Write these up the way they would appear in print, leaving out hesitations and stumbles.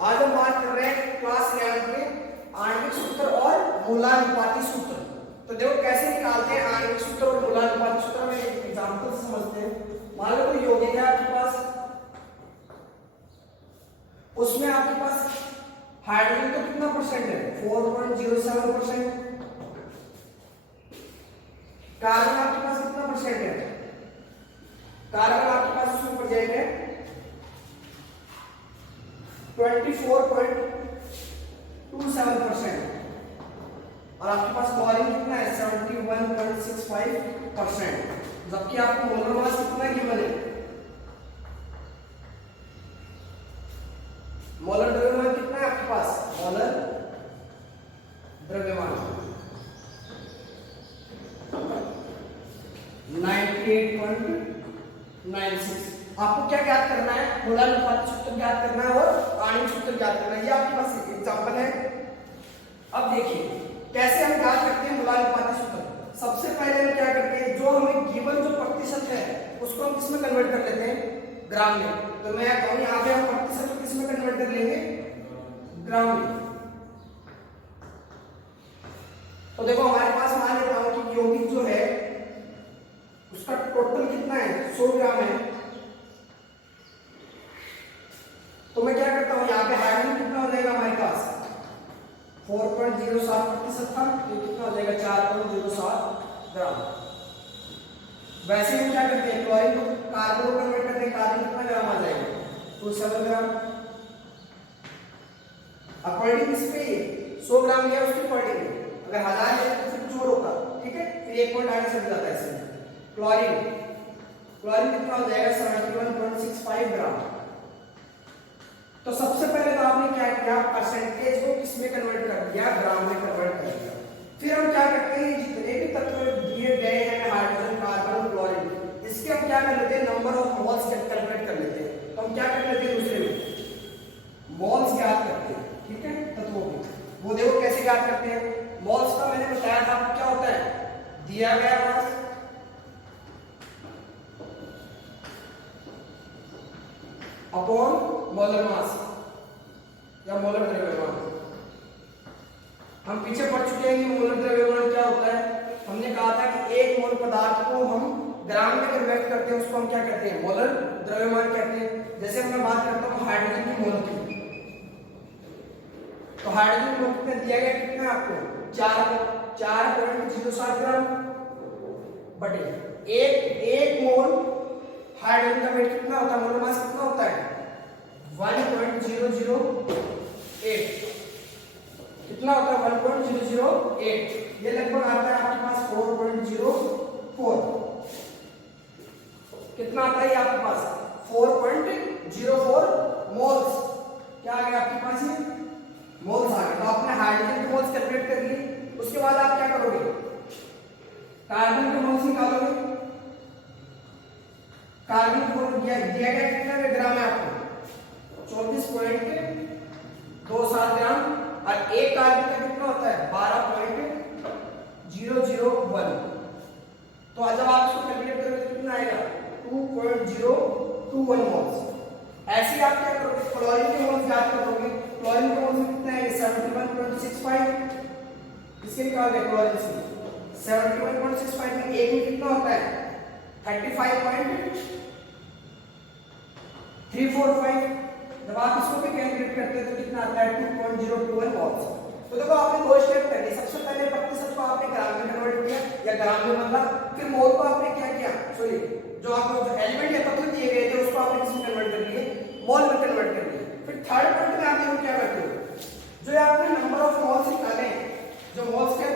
आज हम बात कर रहे हैं क्लास 11 के आणविक सूत्र और मूलानुपाती सूत्र। तो देखो कैसे निकालते हैं आणविक सूत्र और मूलानुपाती सूत्र, में एक एग्जांपल से समझते हैं। मान लो कोई यौगिक है आपके पास, उसमें आपके पास हाइड्रोजन तो कितना परसेंट है, 4.07%। कार्बन आपके पास कितना परसेंट है, कार्बन आपके पास उसमें पड़ जाएंगे 24.27%। और आपके पास क्लोरीन कितना है, 71.65%। जबकि आपको मोलर मास कितना गिवन है, मोलर द्रव्यमान कितना है आपके पास, मोलर द्रव्यमान 98.96। आपको क्या ज्ञात करना है, मूलानुपाती सूत्र ज्ञात करना है और आणविक सूत्र ज्ञात करना है। ये आपके पास एक एग्जांपल है। अब देखिए कैसे हम ज्ञात करते हैं मूलानुपाती सूत्र। सबसे पहले हम क्या करते हैं, जो हमें गिवन जो प्रतिशत है उसको हम किसमें कन्वर्ट कर लेते हैं, ग्राम में। तो मैं कहूं यहां पे हम प्रतिशत को किसमें कन्वर्ट कर लेंगे, ग्राम में। तो देखो हमारे पास मान लेता हूं कि यौगिक जो है उसका टोटल कितना है, 100 ग्राम है। तो मैं क्या करता हूं, यहाँ पे हाइड्रोजन कितना हो जाएगा हमारे पास, 4.07% था, ये कितना हो जाएगा 4.07 ग्राम। वैसे हम क्या करते हैं, क्लोरीन को कार्बन को कन्वर्ट करते हैं, कार्बन कितना ग्राम आ जाएगा, 27 ग्राम। अकॉर्डिंग इस पे 100 ग्राम लिया उसके अकॉर्डिंग, अगर 1000 है तो फिर जोड़ होगा, ठीक है, फिर एक पॉइंट आगे चल जाता है इसमें। क्लोरीन कितना हो जाएगा, 71.65 ग्राम। तो सबसे पहले तो आपने क्या किया, परसेंटेज को किसमें कन्वर्ट कर दिया, ग्राम में कन्वर्ट कर दिया। फिर हम क्या करते हैं, जितने भी तत्व दिए गए हैं हाइड्रोजन, कार्बन, क्लोरीन, इसके हम क्या कर लेते हैं, नंबर ऑफ मोल्स कैलकुलेट कर लेते हैं। तो हम क्या कर लेते हैं, दूसरे में मोल्स ज्ञात करते हैं, ठीक है, तत्वों की। वो देखो कैसे ज्ञात करते हैं, मोल्स का मैंने बताया था आपको क्या होता है, दिया गया मास अपॉन मोलर मास या मोलर द्रव्यमान। हम पीछे पढ़ चुके हैं कि मोलर द्रव्यमान क्या होता है। हमने कहा था कि एक मोल पदार्थ को हम ग्राम में कन्वर्ट करते हैं, उसको हम क्या कहते हैं, मोलर द्रव्यमान कहते हैं। जैसे मैं बात करता हूं हाइड्रोजन की मोल की, तो हाइड्रोजन मोल कितना दिया गया, कितना आपको 4.07 ग्राम बटे एक मोल हाइड्रोजन का वेट कितना होता है, मोलर मास कितना होता है, 1.008। कितना होता है, 1.008। ये लगभग आता है आपके पास 4.04। कितना आता है ये आपके पास, 4.04 मोल्स। क्या आ गया आपके पास, ये मोल्स आ गए। तो आपने हाइड्रोजन के मोल्स कैलकुलेट कर ली। उसके बाद आप क्या करोगे, कार्बन के मोल्स निकालोगे। कार्बन को दिया गया कितना ग्राम है आपको, 24.27 ग्राम। और एक कार्बन का कितना होता है, 12.001। तो जब आप इसको कैलकुलेट करोगे तो कितना आएगा, 2.021 मोल्स। ऐसे ही आप क्या करोगे, क्लोरीन के मोल्स ज्ञात करोगे। क्लोरीन के मोल्स कितना है, 71.65। इसके निकालोगे क्लोरीन से 71.65 में एक में कितना होता है, 35.345। जब आप इसको भी कैलकुलेट करते हैं तो कितना आता है, 2.021 मोल्स। तो देखो आपने दो स्टेप कर लिए। सबसे पहले प्रतिशत को आपने ग्राम में कन्वर्ट किया या ग्राम में बदला, फिर मोल को आपने क्या किया, सॉरी जो आपको जो एलिमेंट या तत्व दिए गए थे उसको आपने किसमें कन्वर्ट कर लिए, मोल में कन्वर्ट कर लिए। फिर थर्ड पॉइंट में आप देखो क्या करते हो, जो आपने नंबर ऑफ मोल्स निकाले, जो मोल्स के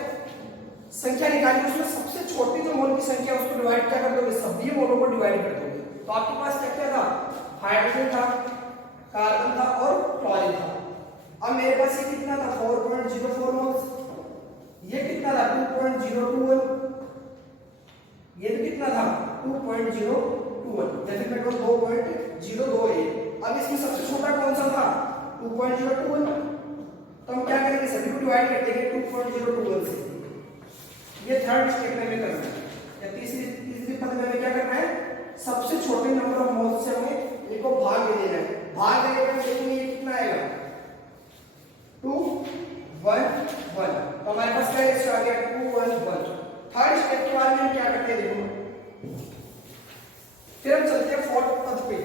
संख्या निकाली, उसमें सबसे छोटी जो मोल की संख्या उसको डिवाइड क्या कर दोगे, सभी मोलों को डिवाइड कर दोगे। तो आपके पास क्या क्या था, हाइड्रोजन था, कार्बन था और क्लोरीन था। अब मेरे पास ये कितना था, 4.04 मोल्स। ये कितना था, 2.021। ये कितना था, 2.021। जैसे मैं कहूं 2.028। अब इसमें सबसे छोटा कौन सा था, 2.021। तो हम क्या करेंगे, सभी को डिवाइड कर देंगे 2.021 से। ये थर्ड स्टेप में करना है। या तीसरी पद में क्या करना है, सबसे छोटे नंबर ऑफ मोल्स से हमें इनको भाग दे देना है। भाग देने पर देखेंगे ये कितना आएगा, फिर हम चलते हैं फोर्थ पद पे,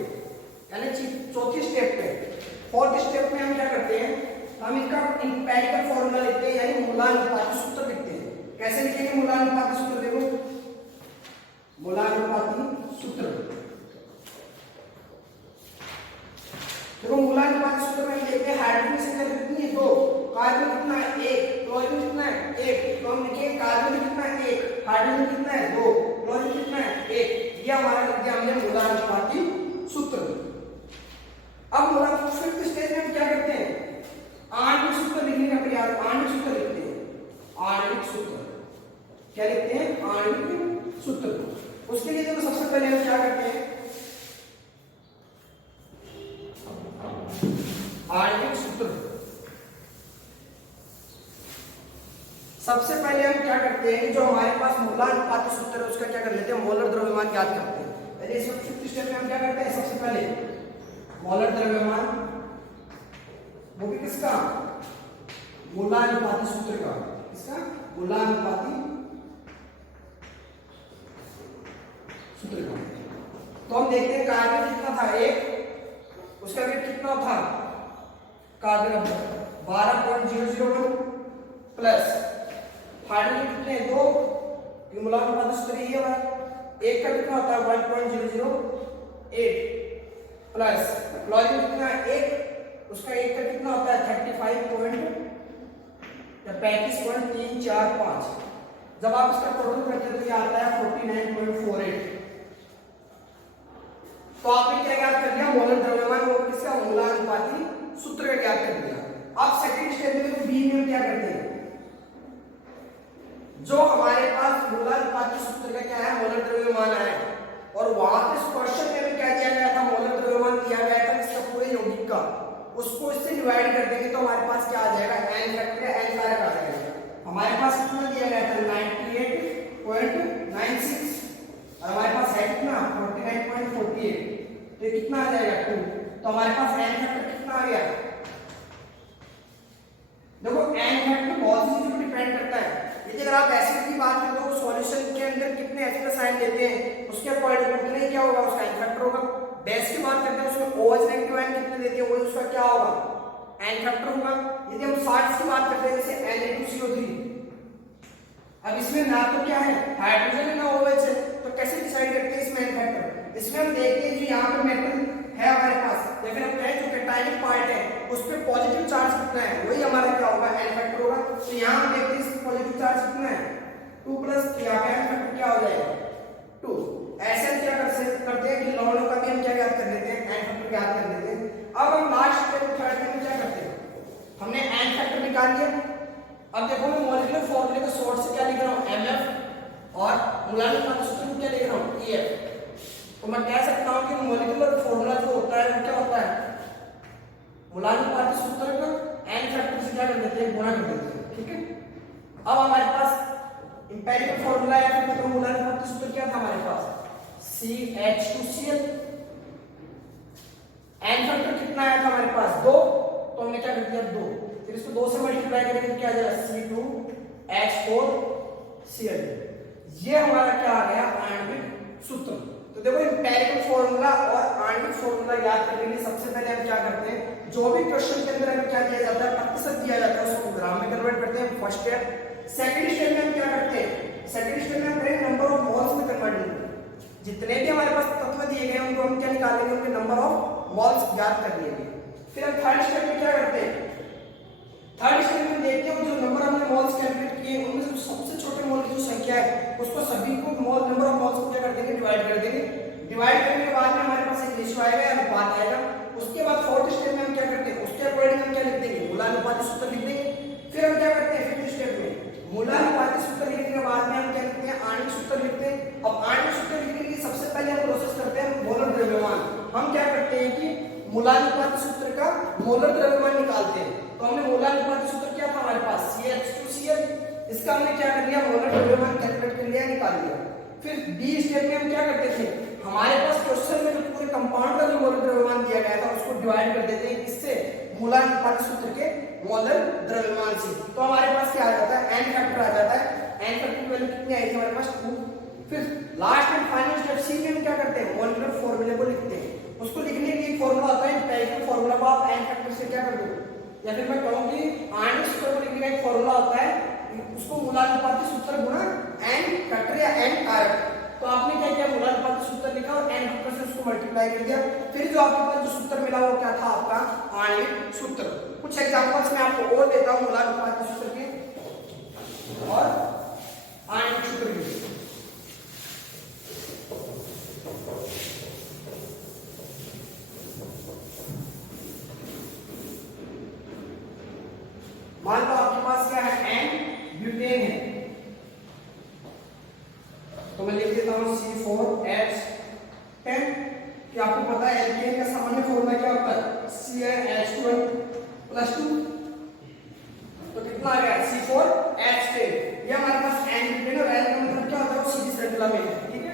यानी चौथी स्टेप पे। फोर्थ स्टेप में हम क्या करते हैं, हम इनका एम्पिरिकल फॉर्मूला लिखते हैं, यानी मूलानुपाती सूत्र लिखते हैं। कैसे लिखेंगे मूलानुपाती सूत्र? देखो मूलानुपाती सूत्र, देखो मूलानुपाती सूत्र में लिखते हैं हाइड्रोजन की संख्या कितनी है 2, कार्बन कितना है 1, क्लोरीन कितना है 1, तो हम लिखेंगे कार्बन कितना है 1, हाइड्रोजन कितना है 2, क्लोरीन कितना है 1। ये हमारा लिख दिया हमने मूलानुपाती सूत्र। अब फिफ्थ स्टेज में हम क्या करते हैं, आणविक सूत्र लिखने का प्रयास, आणविक सूत्र लिखते हैं। आणविक सूत्र क्या लिखते हैं? आणविक सूत्र। उसके लिए तो सबसे पहले हम क्या करते हैं, आणविक सूत्र। सबसे पहले हम क्या करते हैं, जो हमारे पास मूलानुपाती सूत्र है उसका क्या कर लेते हैं, मोलर द्रव्यमान ज्ञात करते हैं। पहले इस फिफ्थ स्टेप में हम क्या करते हैं, सबसे पहले मोलर द्रव्यमान, वो भी किसका, मूलानुपाती सूत्र का, किसका, मूलानुपाती सूत्र का। तो हम देखते हैं कार्बन कितना था 1, उसका वेट कितना था, कार्बन 12.001 प्लस हाइड्रोजन कितने 2, ये मूलानुपाती सूत्र ही है। 1 का कितना होता है 1.008 प्लस क्लोरीन कितना है 1, उसका 1 का कितना होता है 35.345। जब आप इसका टोटल करते हैं तो ये आता है 49.48। तो आपने क्या ज्ञात कर दिया, मोलर द्रव्यमान, वो किसका, मूलानुपाती सूत्र का ज्ञात कर दिया। अब सेकंड स्टेप में बी में क्या करते हैं, जो हमारे पास मूलानुपाती सूत्र का क्या है, मोलर द्रव्यमान है, और वहां पे क्वेश्चन में क्या दिया गया था, मोलर द्रव्यमान दिया गया था इसका पूरे यौगिक का, उसको इससे डिवाइड कर देंगे तो हमारे पास क्या आ जाएगा, एन फैक्टर, एन कारक आ जाएगा। हमारे पास कितना दिया गया था 98.96, और हमारे पास है कितना 49.48, तो ये कितना आ जाएगा 2। तो हमारे पास एन फैक्टर कितना आ गया, देखो एन फैक्टर बहुत सी चीजों पर डिपेंड करता है। यदि अगर आप एसिड की बात करें तो सॉल्यूशन के अंदर कितने एच का साइन देते हैं, उसके अकॉर्डिंग उतने क्या होगा, उसका एन फैक्टर होगा। बेस की बात करते हैं उसमें OH नेगेटिव आयन कितने देते हैं, वो उसका क्या होगा, एन फैक्टर होगा। यदि हम साल्ट्स की बात करते हैं जैसे Na2CO3, अब इसमें ना तो क्या है हाइड्रोजन है ना OH है, तो कैसे डिसाइड करते हैं इसमें एन फैक्टर? इसमें हम देखते हैं कि यहाँ पे मेटल है हमारे पास, लेकिन हम कहें जो कैटायनिक पार्ट है उस पे पॉजिटिव चार्ज कितना है, वही हमारा क्या होगा, एन फैक्टर होगा। तो यहाँ हम देखते हैं इसमें पॉजिटिव चार्ज कितना है 2 प्लस, यहाँ पे एन फैक्टर क्या हो जाएगा 2। ऐसे हम क्या करते हैं कि लवणों का भी हम क्या ज्ञात कर लेते हैं, एन फैक्टर ज्ञात कर लेते हैं। अब हम लास्ट स्टेप थर्ड में क्या करते हैं, हमने एन फैक्टर निकाल लिया। अब देखो मैं मॉलिक्यूलर फॉर्मूले के सोर्स से क्या लिख रहा हूँ, Mf, और मूलानुपाती सूत्र में क्या लिख रहा हूँ, Ef। तो मैं कह सकता हूँ कि मॉलिक्यूलर फॉर्मूला जो होता है वो क्या होता है, मूलानुपाती सूत्र को एन फैक्टर से क्या कर देते हैं, गुणा कर देते हैं, ठीक है। अब हमारे पास एम्पिरिकल फॉर्मूला है, फिर मूलानुपाती सूत्र क्या था हमारे पास, CH2Cl। एन फैक्टर कितना आया था हमारे पास 2, तो हमने क्या कर दिया 2, फिर इसको 2 से मल्टीप्लाई करेंगे तो क्या आ जाएगा C2H4Cl। ये हमारा क्या आ गया, आणविक सूत्र। तो देखो एम्पिरिकल फॉर्मूला और आणविक फॉर्मूला याद करने के लिए सबसे पहले हम क्या करते हैं, जो भी क्वेश्चन के अंदर हमें क्या दिया जाता है, प्रतिशत दिया जाता है, उसको ग्राम में कन्वर्ट करते हैं, फर्स्ट स्टेप। सेकंड स्टेप में हम क्या करते हैं, सेकंड स्टेप में हम करेंगे नंबर ऑफ मोल्स में कन्वर्ट करेंगे। जितने भी हमारे पास तत्व दिए गए हैं उनको हम क्या निकालेंगे, उनके नंबर ऑफ मोल्स ज्ञात कर लेंगे। फिर हम थर्ड स्टेप में क्या करते हैं, थर्ड स्टेप में देखते हैं जो नंबर हमने मोल्स कैलकुलेट किए उनमें से सबसे छोटे मोल की जो संख्या है उसको सभी को मोल, नंबर ऑफ मोल्स को क्या कर देंगे, डिवाइड कर देंगे। डिवाइड करने के बाद में हमारे पास एक रेशियो आएगा, अनुपात आएगा। उसके बाद फोर्थ स्टेप में हम क्या करते हैं, उसके अकॉर्डिंग हम क्या लिख देंगे, मूलानुपाती सूत्र लिख देंगे। फिर हम क्या करते हैं, फिफ्थ स्टेप में मूलानुपाती सूत्र लिखने के बाद में हम क्या लिखते हैं, आणविक सूत्र लिखते हैं। अब आणविक सूत्र लिखने के लिए सबसे पहले हम प्रोसेस करते हैं मोलर द्रव्यमान। हम क्या करते हैं कि मूलानुपाती सूत्र का मोलर द्रव्यमान निकालते हैं। तो हमने मूलानुपाती सूत्र क्या था हमारे पास, CH2Cl, इसका हमने क्या कर लिया, मोलर द्रव्यमान कैलकुलेट कर लिया, निकाल लिया। फिर बी स्टेप में हम क्या करते थे, हमारे पास क्वेश्चन में जो पूरे कंपाउंड का जो मोलर द्रव्यमान दिया गया था उसको डिवाइड कर देते हैं किससे, मूलानुपाती सूत्र के मोलर द्रव्यमान से। तो हमारे पास क्या आ जाता है, एन फैक्टर आ जाता है। एन फैक्टर की वैल्यू कितनी आई थी हमारे पास 2, फिर लास्ट एंड फाइनल स्टेप सी में हम क्या करते हैं, मॉलिक्यूलर फॉर्मूले को लिखते हैं। उसको लिखने के लिए एक फॉर्मूला होता है, एम्पिरिकल फॉर्मूला को आप n फैक्टर से क्या कर दो, या फिर मैं कहूं कि आणविक सूत्र को लिखने का एक फॉर्मूला होता है, उसको मूलानुपाती सूत्र गुणा n फैक्टर या n कारक। तो आपने क्या किया, मूलानुपाती सूत्र लिखा और n फैक्टर से उसको मल्टीप्लाई कर दिया। फिर जो आपके पास जो सूत्र मिला वो क्या था, आपका आणविक सूत्र। कुछ एग्जांपल्स मैं आपको और देता हूं मूलानुपाती सूत्र के और आणविक सूत्र के। मान लो आपके पास क्या है, n ब्यूटेन है, तो मैं लिख देता हूं C4H10 कि आपको पता है एल्केन का सामान्य फॉर्मूला क्या होता है, CnH2n+2। तो कितना आ गया, C4H10। ये हमारे पास n ब्यूटेन और n का मतलब क्या होता है, वो सीधी श्रृंखला में है, ठीक है।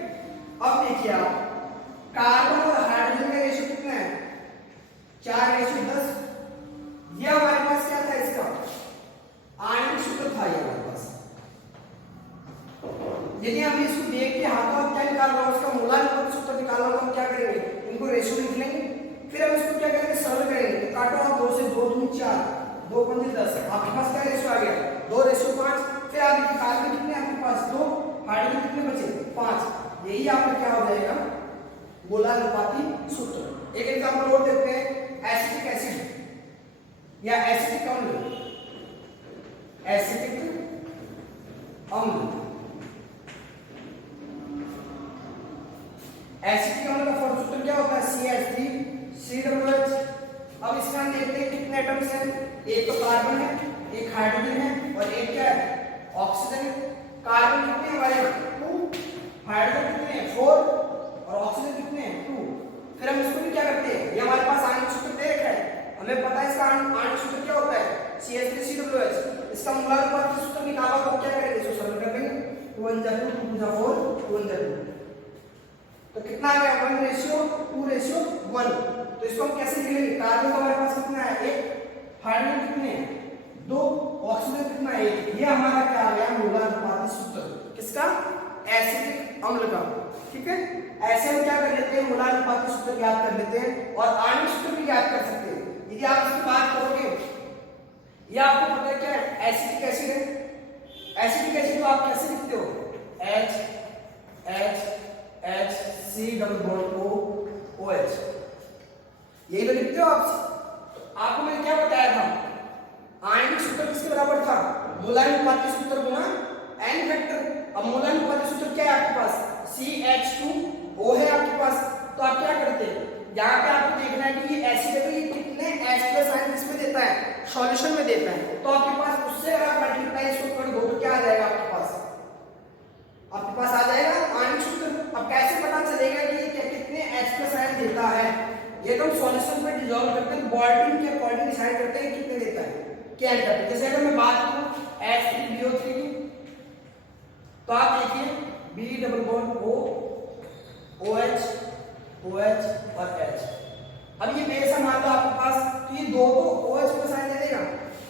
अब देखिए आप, कार्बन और हाइड्रोजन का रेशियो कितना है, 4:10। ये हमारे पास क्या था, इसका आणविक सूत्र था ये हमारे पास। यदि हम इसको देख के हाथों हाथ क्या निकाल रहा है, उसका मूलानुपाती सूत्र निकालना, तो हम क्या करेंगे, इनको रेशियो लिख लेंगे, फिर हम इसको क्या करेंगे, सरल करेंगे। तो काटो आप 2 से 2 दूनी 4, 2 पंजे 10, आपके पास क्या रेशियो आ गया, 2:5। फिर आप देखिए कार्बन कितने आपके पास, 2, हाइड्रोजन कितने बचे, 5। यही आपका क्या हो जाएगा, मूलानुपाती सूत्र। एक एग्जांपल और देखते हैं, एसिटिक एसिड या एसिटिक अम्ल। एसिटिक अम्ल, एसिटिक अम्ल का फॉर्मूला सूत्र क्या होता है, CH3COOH। अब इसका हम देखते हैं कितने एटम्स हैं, एक तो कार्बन है, एक हाइड्रोजन है और एक क्या है, ऑक्सीजन है। कार्बन कितने हमारे 2, हाइड्रोजन कितने हैं 4 और ऑक्सीजन कितने हैं 2। फिर हम इसको भी क्या करते हैं, ये हमारे पास आणविक सूत्र दे रखा है, हमें पता है इसका आणविक सूत्र क्या होता है, CH3COOH। इसका मूलानुपाती सूत्र निकाला तो क्या करेंगे, इसको सरल कर देंगे, 2 × 2 = 4, 2 × 2। तो कितना आ गया, 1:2:1। तो इसको हम कैसे लिख लेंगे, कार्बन का हमारे पास कितना है 1, हाइड्रोजन कितने हैं 2, ऑक्सीजन कितना है 1। ये हमारा क्या आ गया, मूलानुपाती सूत्र किसका, एसिटिक अम्ल का, ठीक है। ऐसे हम क्या कर लेते हैं, मूलानुपाती सूत्र याद कर लेते हैं और आणविक सूत्र भी याद कर सकते हैं। यदि आप इसकी बात करोगे, ये आपको पता है क्या है, एसिटिक एसिड है। एसिटिक एसिड को आप कैसे लिखते हो, CH3COOH, यही तो लिखते हो आप। आपको मैंने क्या बताया था, आणविक सूत्र किसके बराबर था, मूलानुपाती सूत्र गुणा n फैक्टर। अब मूलानुपाती सूत्र क्या है आपके पास, CH2O है आपके पास। तो आप क्या करते हैं, यहाँ पे आपको देखना है कि ये एसिड है, तो ये कितने H+ आयन किसमें देता है, सॉल्यूशन में देता है। तो आपके पास उससे अगर आप मल्टीप्लाई इसको कर दो तो क्या आ जाएगा आपके पास आ जाएगा आणविक सूत्र। अब कैसे पता चलेगा कि ये कितने H+ आयन देता है, ये तो हम सॉल्यूशन में डिसॉल्व करते हैं, बॉल्टिंग के अकॉर्डिंग डिसाइड करते हैं कितने देता है, क्या करते हैं। जैसे अगर मैं बात करूं H3BO3 की, तो आप देखिए B double bond O, OH, OH और H। अब ये बेस है, मान लो आपके पास, तो ये 2 तो OH+ आयन दे देगा,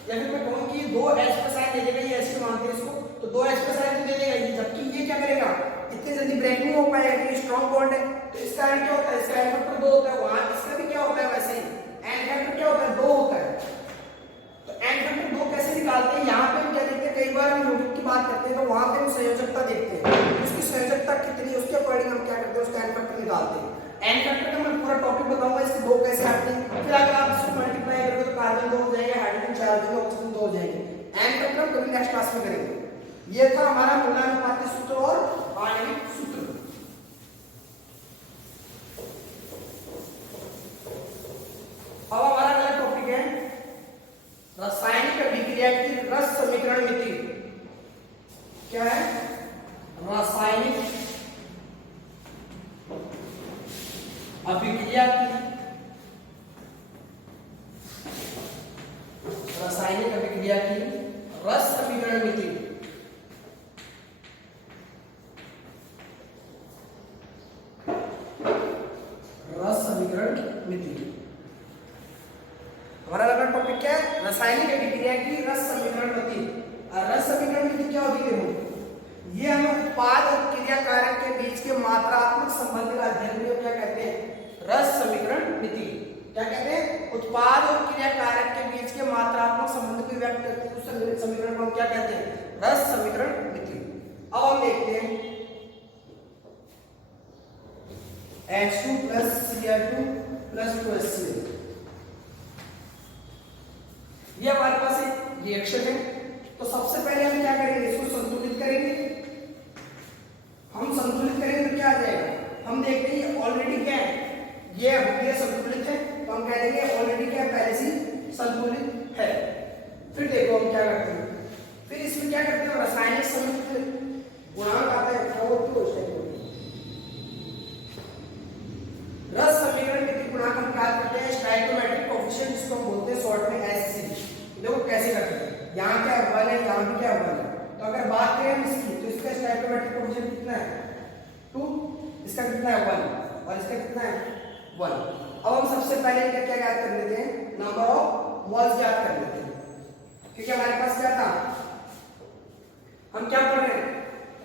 या फिर मैं कहूं कि ये 2 H+ आयन दे देगा, ये एसिड मानते हैं इसको, तो 2 H+ आयन दे देगा ये, जबकि ये क्या करेगा, इतनी जल्दी ब्रेक नहीं हो पाएगा क्योंकि स्ट्रॉन्ग बॉन्ड है। तो इसका n क्या होता है, इसका n फैक्टर 2 होता है, वहां इसका भी क्या होता है, वैसे ही n फैक्टर क्या होता है, 2 होता है। तो n फैक्टर 2 कैसे निकालते हैं, यहाँ पे हम क्या देखते हैं, कई बार हम यौगिक की बात करते हैं तो वहां पे हम संयोजकता देखते हैं, उसकी संयोजकता कितनी है उसके अकॉर्डिंग हम क्या करते हैं, उसका n फैक्टर निकालते हैं। n फैक्टर का मैं पूरा टॉपिक बताऊंगा, इसके 2 कैसे आते हैं। फिर अगर आप इसको मल्टीप्लाई करोगे तो कार्बन 2 हो जाएगा, हाइड्रोजन 4 हो जाएगा, ऑक्सीजन 2 हो जाएंगे। n फैक्टर हम कभी नेक्स्ट क्लास में करेंगे। ये था हमारा मूलानुपाती सूत्र और आणविक सूत्र। अब हमारा अगला टॉपिक है रासायनिक अभिक्रिया की रस समीकरण मिति। क्या है, रासायनिक अभिक्रिया की रस समीकरण मिति। रस समीकरण मिति हमारा अगला टॉपिक क्या है, रासायनिक अभिक्रिया की रस समीकरण मिति। रस समीकरण मिति क्या होती है, देखो ये हमें उत्पाद और क्रिया क्रिया कारक के बीच के मात्रात्मक संबंध का अध्ययन को क्या कहते हैं? रस समीकरण मिति। क्या कहते हैं? उत्पाद और क्रिया कारक के बीच के मात्रात्मक संबंध को व्यक्त करते हैं उस समीकरण को हम क्या कहते हैं? रस समीकरण मिति। अब हम देखते हैं H2 plus Cl2 plus 2HCl, ये हमारे पास एक रिएक्शन है। तो सबसे पहले हम क्या करेंगे? इसको संतुलित करेंगे। हम संतुलित करेंगे तो क्या आ जाएगा? हम देखते हैं ऑलरेडी क्या है, ये अभिक्रिया संतुलित है, तो हम कह देंगे ऑलरेडी क्या पहले से संतुलित है। फिर देखो हम क्या करते हैं, फिर इसमें क्या करते हैं? रासायनिक संतुलन गुणांक आता है रस समीकरण के गुणांक हम क्या करते हैं? स्टोइकोमेट्रिक कोएफिशिएंट, जिसको हम बोलते हैं शॉर्ट में एससी। देखो कैसे करते हैं, यहाँ क्या वन है, यहाँ भी क्या वन है। तो अगर बात करें हम इसकी, तो इसका स्टोइकोमेट्रिक कोएफिशिएंट कितना है? 2। इसका कितना है? 1। और इसका कितना है? 1। अब हम सबसे पहले क्या ज्ञात कर लेते हैं? नंबर ऑफ मोल्स ज्ञात कर लेते हैं, क्योंकि हमारे पास क्या था, हम क्या पढ़ रहे हैं?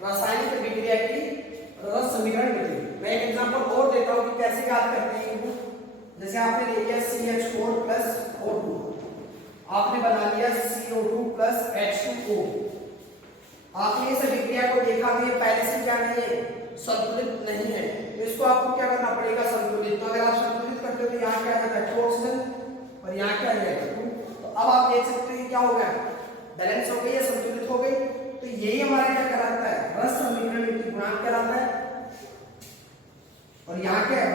रासायनिक अभिक्रिया की रस समीकरण मिलती। मैं एक एग्जांपल और देता हूं कि कैसे ज्ञात करते हैं इनको। जैसे आपने ले लिया CH4 plus O2, आपने बना लिया CO2 plus H2O। आपने इस अभिक्रिया को देखा कि ये पहले से क्या नहीं है? संतुलित नहीं है। तो इसको आपको क्या करना पड़ेगा? संतुलित। तो अगर आप संतुलित करते हो तो यहाँ क्या आ जाता है? 2 ऑक्सीजन और यहाँ क्या आ जाएगा? 2। तो अब आप देख सकते हो क्या हो गया? बैलेंस हो गई या संतुलित हो गई। तो यही हमारा क्या कहलाता है? रस समीकरण मिति गुणांक कहलाता है। और यहाँ क्या है?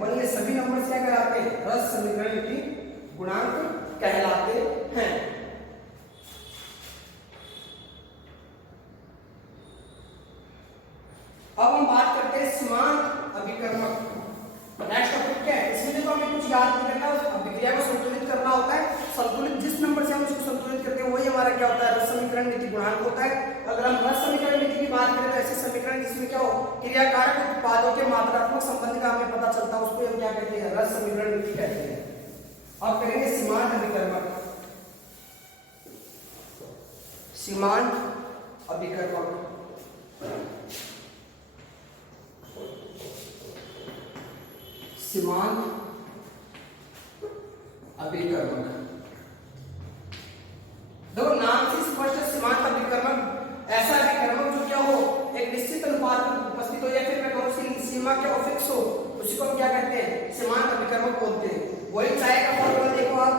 1 ये सभी नंबर क्या कहलाते हैं? रस समीकरण मिति गुणांक कहलाते हैं। अब हम बात करते हैं सीमांत अभिकर्मक। नेक्स्ट टॉपिक क्या है? इसमें देखो हमें कुछ याद नहीं करना, अभिक्रिया को संतुलित करना होता है। संतुलित जिस नंबर से हम उसको संतुलित करते हैं वही हमारा क्या होता है? रस समीकरण मिति गुणांक होता है। अगर हम रस समीकरण मिति की बात करें तो ऐसे समीकरण जिसमें क्या हो, क्रिया कारक उत्पादों के मात्रात्मक संबंध का हमें पता चलता है, उसको हम क्या कहते हैं? रस समीकरण मिति कहते हैं। अब करेंगे सीमांत अभिकर्मक। सीमांत अभिकर्मक सीमांत अभिकर्मक। देखो नाम से स्पष्ट है, सीमांत अभिकर्मक ऐसा अभिकर्मक जो क्या हो, एक निश्चित अनुपात में उपस्थित हो, या फिर मैं कहूं उसकी सीमा क्या हो, फिक्स हो, उसी को हम क्या कहते हैं? सीमांत अभिकर्मक बोलते हैं। वही चाय का फॉर्मूला देखो आप,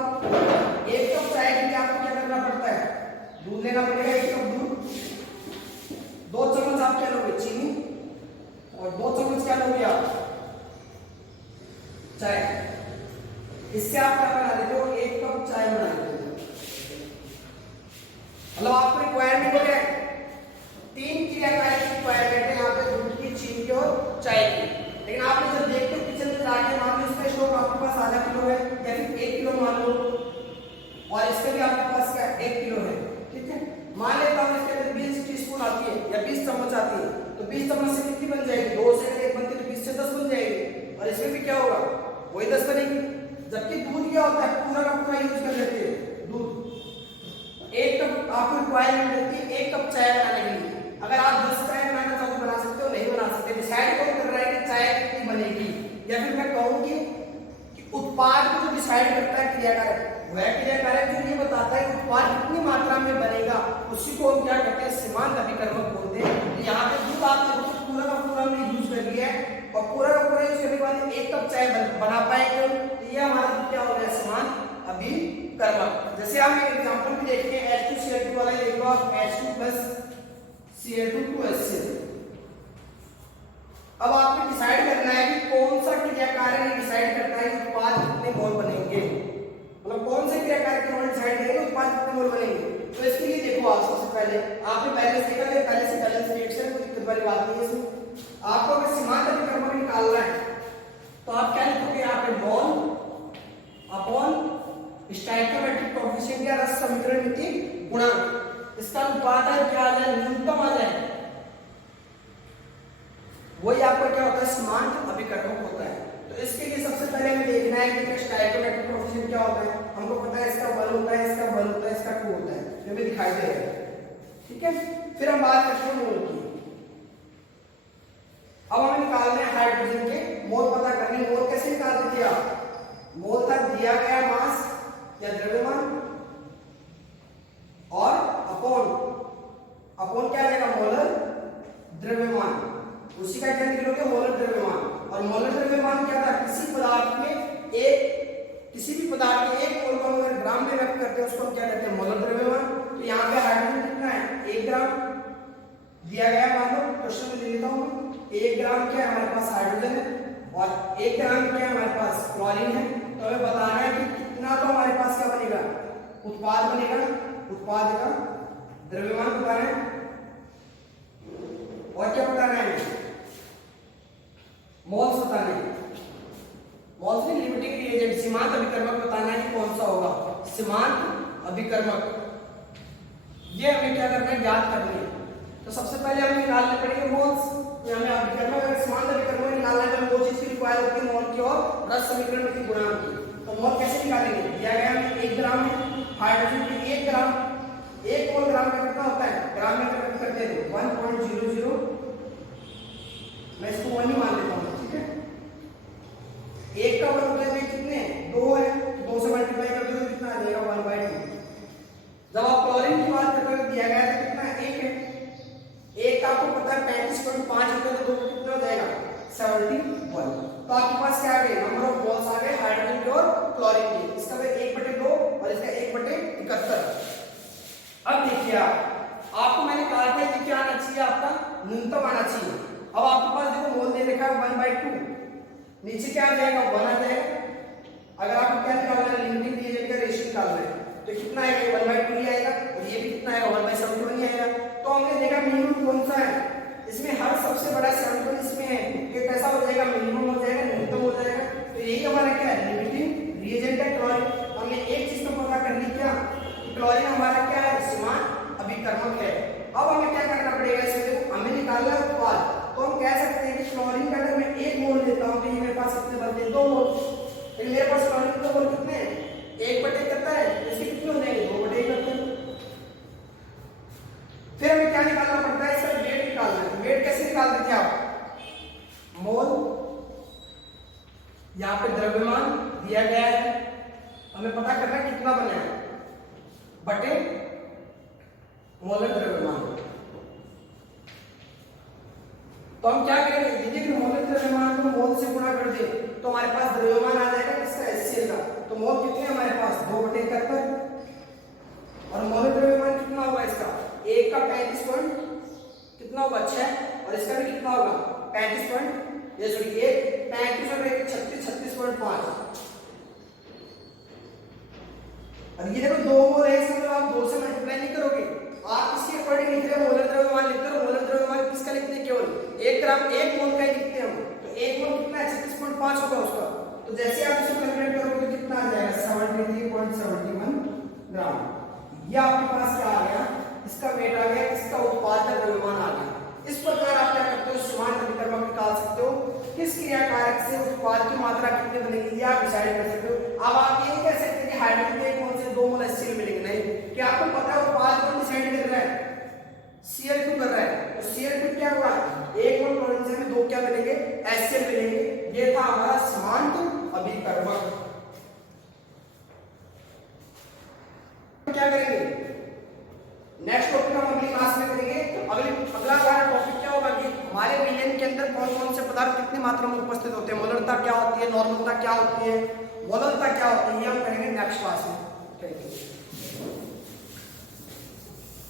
1 कप चाय के लिए आपको क्या करना पड़ता है? दूध लेना पड़ेगा, 1 कप दूध, 2 चम्मच आप क्या लोगे? चीनी, और 2 चम्मच क्या लोगे आप? चाय। इससे आप क्या बना देते हो? 1 कप चाय बना देते हो। मतलब आपको रिक्वायरमेंट क्या है? 3 क्रियाकारक की रिक्वायरमेंट है यहाँ पे, दूध की, चीनी की और चाय की। लेकिन आपने जब देखते हो किचन में जाके, मान लो इसका स्टॉक आपके पास आधा किलो है या फिर 1 किलो मान लो, और इसका भी आपके पास क्या 1 किलो है, ठीक है। मान लेता हूँ इसके अंदर 20 टीस्पून आती है या 20 चम्मच आती है, तो 20 चम्मच से कितनी बन जाएगी? 2 से 1 बनती है तो 20 से 10 बन जाएगी। और इसमें भी क्या होगा? वही 10 बनेगी। जबकि दूध क्या होता है? पूरा का पूरा यूज कर लेते हैं दूध। 1 कप आपको रिक्वायरमेंट रहती है 1 कप चाय बनाने के लिए। अगर आप 10 चाय बनाना चाहो तो बना सकते हो, नहीं बना सकते। डिसाइड कौन कर रहा है कि चाय कितनी बनेगी? या फिर मैं कहूंगी कि उत्पाद को जो डिसाइड करता है क्रियाकारक, वह क्रियाकारक जो ये बताता है कि उत्पाद कितनी मात्रा में बनेगा, उसी को हम क्या कहते हैं? सीमांत अभिकर्मक बोलते हैं। यहाँ पे दूध आपने पूरा का पूरा हमने यूज कर लिया है, और पूरा का पूरा यूज करने के बाद 1 कप चाय बना पाएंगे, तो ये हमारा क्या हो गया? सीमांत अभिकर्मक। जैसे हम एक एग्जांपल भी देखते हैं, H2Cl2 वाला देखो आप, H2 plus Cl2 2HCl। अब आपको डिसाइड करना है कि कौन सा क्रियाकारक डिसाइड करता है कि उत्पाद कितने मोल बनेंगे, मतलब कौन से क्रियाकारक के मोल डिसाइड करेंगे उत्पाद कितने मोल बनेंगे। तो इसके लिए देखो आप सबसे पहले आपने बैलेंस देखा है, पहले से बैलेंस रिएक्शन कोई दिक्कत वाली बात नहीं है इसमें। आपको अगर सीमांत अभिकर्मक निकालना है तो आप क्या लिखोगे? यहाँ पे मोल अपॉन स्टोइकोमेट्रिक कोएफिशिएंट या रस समीकरण मिति गुणांक, इसका अनुपात है क्या आ जाए? न्यूनतम आ जाए, वही आपका क्या होता है? सीमांत अभिकर्मक होता है। तो इसके लिए सबसे पहले हमें देखना है कि स्टोइकोमेट्रिक कोएफिशिएंट क्या होता है। हमको पता है इसका 1 होता है, इसका 1 होता है, इसका 2 होता है, ये हमें दिखाई दे रहा है, ठीक है। फिर हम बात करते हैं मोल की। अब हमें निकालने हैं हाइड्रोजन के मोल पता करने। मोल कैसे निकालते थे आप? मोल था दिया गया मास या द्रव्यमान और अपॉन क्या आएगा? मोलर द्रव्यमान। उसी का क्या निकलोगे? मोलर द्रव्यमान। और मोलर द्रव्यमान क्या था? किसी भी पदार्थ के एक मोल को अगर ग्राम में व्यक्त करते हैं उसको हम क्या कहते हैं? मोलर द्रव्यमान। तो यहाँ पे हाइड्रोजन कितना है? 1 ग्राम दिया गया। मान लो क्वेश्चन में ले लेता हूँ, 1 ग्राम क्या है हमारे पास? हाइड्रोजन है। और 1 ग्राम क्या है हमारे पास? क्लोरीन है। तो हमें बताना है कि कितना तो हमारे पास क्या बनेगा? उत्पाद बनेगा। उत्पाद का द्रव्यमान बताना है और क्या बताना है? मोल्स बताने हैं। मोल्स में लिमिटिंग रिएजेंट सीमांत अभिकर्मक बताना है कि कौन सा होगा? सीमांत अभिकर्मक। ये हमें क्या करना है? ज्ञात करनी है। तो सबसे पहले हमें निकालने पड़ेंगे मोल्स। हमें अभिकर्मक अगर सीमांत अभिकर्मक निकालना है तो वो चीज की रिक्वायर होती है मोल की और रस समीकरण की गुणांक की। तो मोल कैसे निकालेंगे? दिया गया हमें 1 ग्राम है हाइड्रोजन की। 1 ग्राम 1 मोल ग्राम का कितना होता है? ग्राम में कन्वर्ट करते हैं 1.00। मैं इसको 1 ही मान लेता हूँ, ठीक है। 1 का 1 होता है कितने? 2 है। 2 से मल्टीप्लाई कर दो तो कितना आ जाएगा? 1/2। जब आप क्लोरीन की बात करते हो दिया गया है तो कितना है? 1 है। 1 का आपको पता है 35.5 होता है तो 2 कितना हो जाएगा? 71। तो आपके पास क्या आ गए? नंबर ऑफ मोल्स आ गए हाइड्रोजन के और क्लोरीन के। इसका 1/2 और इसका 1/71। अब देखिए आपको मैंने कहा था कि क्या आना चाहिए? आपका न्यूनतम आना चाहिए। अब आपके पास देखो मोल दे रखा है 1/2, नीचे क्या आ जाएगा? 1 आ जाएगा। अगर आपको क्या निकालना है? लिमिटिंग रिएजेंट का रेशियो निकालना है तो कितना आएगा? 1/2 ही आएगा। और ये भी कितना आएगा? 1/71 ही आएगा। तो हमने देखा मिनिमम कौन सा है इसमें? हर सबसे बड़ा 71 इसमें है। ये कैसा हो जाएगा? मिनिमम हो जाएगा, न्यूनतम हो जाएगा। तो यही हमारा क्या है? लिमिटिंग रिएजेंट है क्लोरीन। हमने एक चीज तो पता कर ली क्या? क्लोरीन हमारा क्या है? सीमांत अभिकर्मक है। अब हमें क्या करना पड़ेगा? इसमें हमें निकालना है उत्पाद। तो हम कह सकते हैं कि क्लोरीन का अगर मैं 1 मोल लेता हूं तो ये मेरे पास कितने बनते हैं? 2 मोल। लेकिन मेरे पास क्लोरीन के मोल कितने हैं? 1/71 है। इसके कितने हो जाएंगे? 2/71। फिर हमें क्या निकालना पड़ता है? इसका वेट निकालना है। वेट कैसे निकालते थे आप? मोल, यहाँ पे द्रव्यमान दिया गया है, हमें पता करना है कितना बना है बटे मोलर द्रव्यमान। तो हम क्या करेंगे? यदि मोलर द्रव्यमान को मोल से गुणा कर दे तो हमारे पास द्रव्यमान आ जाएगा किसका? HCl का। तो मोल कितने हमारे पास? 2/71। और मोलर द्रव्यमान कितना होगा इसका? 1 का 35 पॉइंट कितना होगा? 6। और इसका भी कितना होगा? 35 पॉइंट, ये सॉरी 1 35 और 1 36.5। और ये देखो 2 मोल है, इसका मतलब आप 2 से मल्टीप्लाई नहीं करोगे, आप इसके अकॉर्डिंग लिख रहे हो। मोलर द्रव्यमान लिख रहे हो। मोलर द्रव्यमान किसका लिखते हैं? केवल 1 ग्राम 1 मोल का ही लिखते हैं हम। तो 1 मोल कितना है? 36.5 होगा उसका। तो जैसे आप इसको कैलकुलेट करोगे तो कितना आ जाएगा? 73.71 ग्राम। ये आपके पास क्या आ गया? इसका वेट आ गया, इसका उत्पाद का द्रव्यमान आ गया। इस प्रकार आप क्या करते हो? सीमांत अभिकर्मक निकाल सकते हो। किस क्रिया कारक से उत्पाद की मात्रा कितनी बनेगी ये आप डिसाइड कर सकते हो। अब आप ये कह सकते हैं कि हाइड्रोजन के 1 मोल से 2 मोल HCl मिलेंगे, नहीं। क्या आपको पता है उत्पाद कौन डिसाइड कर रहा है? Cl2 कर रहा है। तो Cl2 क्या हुआ? 1 मोल क्लोरीन से हमें 2 क्या मिलेंगे? HCl मिलेंगे। ये था हमारा सीमांत अभिकर्मक। क्या करेंगे? नेक्स्ट टॉपिक हम अगली क्लास में करेंगे। अगला हमारा टॉपिक क्या होगा कि हमारे विलयन के अंदर कौन कौन से पदार्थ कितनी मात्रा में उपस्थित होते हैं, मोलरता क्या होती है, नॉर्मलता क्या होती है, मोलरता क्या होती है, ये हम करेंगे नेक्स्ट क्लास में। Thank you.